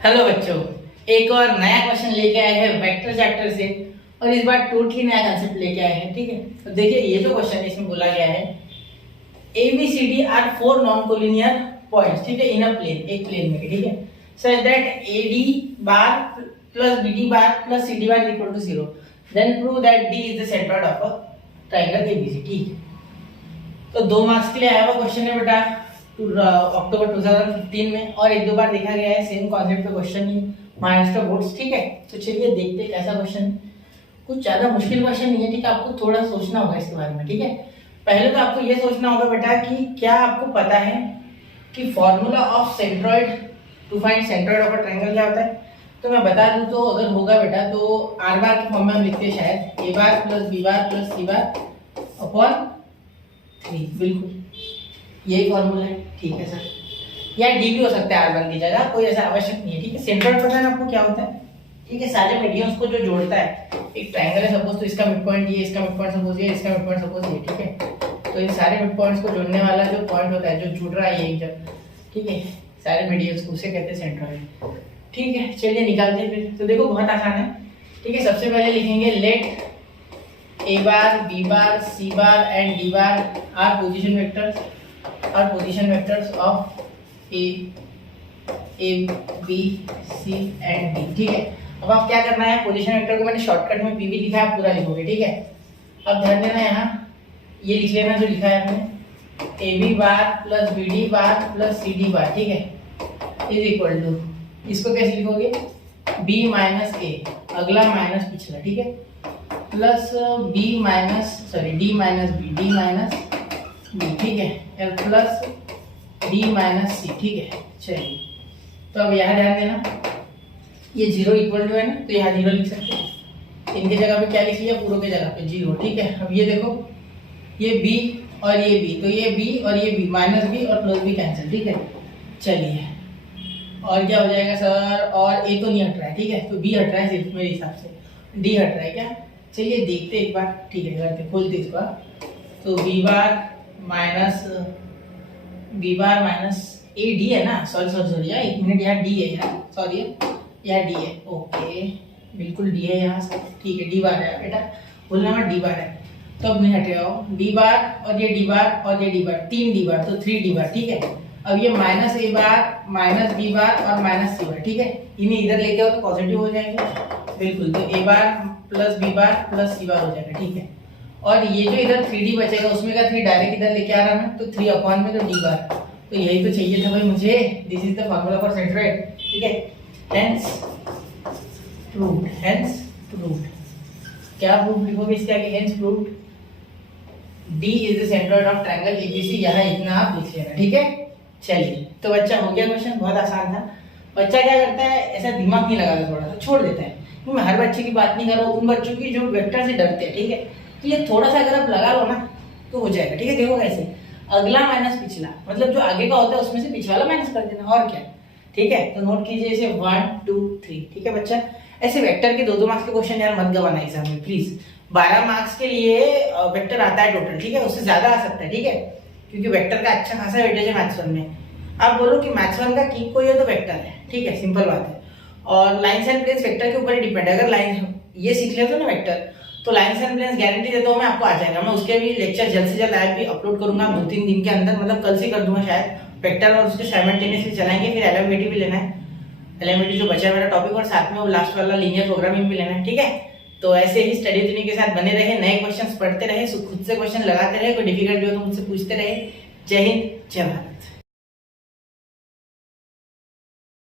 Hello बच्चों, एक और नया क्वेश्चन लेके आए हैं वेक्टर चैप्टर से। और इस बार टोटली नया कंसेप्ट लेके आए हैं। ठीक है, तो देखिए ये जो क्वेश्चन है इसमें बोला गया है ABCD are 4 non collinear points. ठीक है, इन अ प्लेन, एक प्लेन में। ठीक है, such that AD bar plus BD bar plus CD bar is equal to 0, then prove that D is the centroid of a triangle ABC। ठीक है, तो 2 marks के लिए आया हुआ क्वेश्चन है बेटा अक्टूबर 2015 में, और एक दो बार देखा गया है सेम कॉन्सेप्ट पे क्वेश्चन ही महाराष्ट्र बोर्ड्स। ठीक है, तो चलिए देखते हैं कैसा क्वेश्चन है। कुछ ज्यादा मुश्किल क्वेश्चन नहीं है। ठीक है, आपको थोड़ा सोचना होगा इसके बारे में। ठीक है, पहले तो आपको ये सोचना होगा बेटा कि क्या आपको पता है कि formula of centroid to find centroid of a triangle क्या होता है। तो मैं बता दूं तो अगर होगा बेटा तो R बार के फॉर्म में हम लिखते हैं शायद A bar plus B bar plus C bar upon 3। बिल्कुल यही फॉर्मूला है। ठीक है सर, या डी भी हो सकता है R1 की जगह, कोई ऐसा आवश्यक नहीं है। ठीक है, सेंट्रोइड पता है आपको क्या होता है। ठीक है, सारे मीडियम्स को जो जोड़ता है, एक ट्रायंगल है सपोज, तो इसका मिड पॉइंट ये, इसका मिड पॉइंट सपोज ये, इसका मिड पॉइंट सपोज ये। ठीक है, तो इन सारे मिड पॉइंट्स को जोड़ने वाला जो पॉइंट होता है, जो जुड़ रहा है ये जब, ठीक है, सारे मीडियम्स को, उसे कहते हैं सेंट्रोइड। ठीक है, चलिए निकालते हैं फिर। तो देखो बहुत आसान है। ठीक है, सबसे पहले लिखेंगे let A bar B bar C bar and D bar are position vectors of A B C and D। ठीक है, अब आप क्या करना है, पोजीशन वेक्टर को मैंने शॉर्टकट में PV लिखा है, पूरा लिखोगे। ठीक है, अब ध्यान देना यहाँ ये लिख लेना जो लिखा है आपने, AB बार plus BD bar plus CD बार। ठीक है, इज इक्वल टू, इसको कैसे लिखोगे, B माइनस A, अगला माइनस पिछला। ठीक है, plus D minus B, D minus B। ठीक है, प्लस D माइनस C। ठीक है, चलिए तो अब यहाँ ध्यान देना, ये 0 इक्वल टू है ना, तो यहाँ 0 लिख सकते हैं। इनके जगह पे क्या लिख लिया, पूरों के जगह पे 0। ठीक है, अब ये देखो, ये B और ये B, तो ये B और ये B, माइनस B और प्लस B कैंसिल। ठीक है, चलिए और क्या हो जाएगा सर, और A तो नहीं हट रहा है। ठीक है, तो B हट रहा है सिर्फ, मेरे हिसाब से D हट रहा है क्या। चलिए देखते एक बार। ठीक है, करते खोलते इस बार, तो B बार माइनस AD है ना, सॉरी यार, एक मिनट, यहाँ D है यार, सॉरी यहाँ D है। ओके, बिल्कुल D है यहाँ से। ठीक है, D बार है बेटा, बोलना मत, D बार है। तो अब नहीं हटेगा वो, D बार और ये D बार और ये D बार, 3 D बार, तो 3 D बार। ठीक है, अब ये minus A bar minus B बार और माइनस C बार। ठीक है, इन्हें इधर लेके आओ तो पॉजिटिव हो जाएंगे। बिल्कुल, तो A bar plus B bar plus C बार हो जाएगा। ठीक है, और ये जो इधर 3D बचेगा उसमें का 3 डायरेक्ट इधर लेके आ रहा है, तो 3 अपॉन में तो D बार, तो यही तो चाहिए था भाई मुझे। This is the formula for centroid. ठीक है, हेंस प्रूव्ड। क्या प्रूफ लिखोगे इसके आगे, hence proved D is the centroid of triangle ABC। यहाँ इतना आप लिख लेना। ठीक है, चलिए तो बच्चा हो गया क्वेश्चन, बहुत आसान था। बच्चा क्या करता है, ऐसा दिमाग नहीं लगाता, थोड़ा सा छोड़ देता है। मैं हर बच्चे की बात नहीं कर रहा हूँ, उन बच्चों की जो वेक्टर से डरते हैं। ठीक है, तो ये थोड़ा सा अगर आप लगा लो ना तो हो जाएगा। ठीक है, देखो कैसे, अगला माइनस पिछला, मतलब जो आगे का होता है उसमें से पिछला वाला माइनस कर देना, और क्या। ठीक है, तो नोट कीजिए इसे 1 2 3। ठीक है बच्चा, ऐसे वेक्टर के 2-2 मार्क्स के क्वेश्चन यार मत गवाना एग्जाम में प्लीज। 12 मार्क्स के लिए वेक्टर आता है टोटल। ठीक है, उससे ज्यादा आ सकता है। ठीक है, क्योंकि वेक्टर का अच्छा खासा वेटेज है मैथ्स 1 में। आप बोलो कि मैथ्स 1 का की कोई है तो वेक्टर है। ठीक है, सिंपल बात है। और लाइन्स एंड प्लेन्स वेक्टर के ऊपर ही डिपेंड है। अगर लाइन ये सीख लेते हो ना वेक्टर, तो लाइन्स एंड प्लेन्स गारंटी देता हूँ मैं, आपको आ जाएगा। मैं उसके भी लेक्चर जल्द से जल्द लाइव भी अपलोड करूंगा 2-3 दिन के अंदर, मतलब कल से कर दूंगा शायद। वेक्टर और उसके साइमल्टेनियसली चलाएंगे, फिर एलिमेंट्री भी लेना है, एलिमेंट्री जो बचा है मेरा टॉपिक, और साथ में वो लास्ट वाला लीनियर प्रोग्रामिंग भी लेना है। ठीक है, तो ऐसे ही स्टडी ट्रेनिंग के साथ बने रहे, नए क्वेश्चंस पढ़ते रहे, खुद से क्वेश्चन लगाते रहे, कोई डिफिकल्टी हो तो मुझसे पूछते रहे। जय हिंद, जय भारत।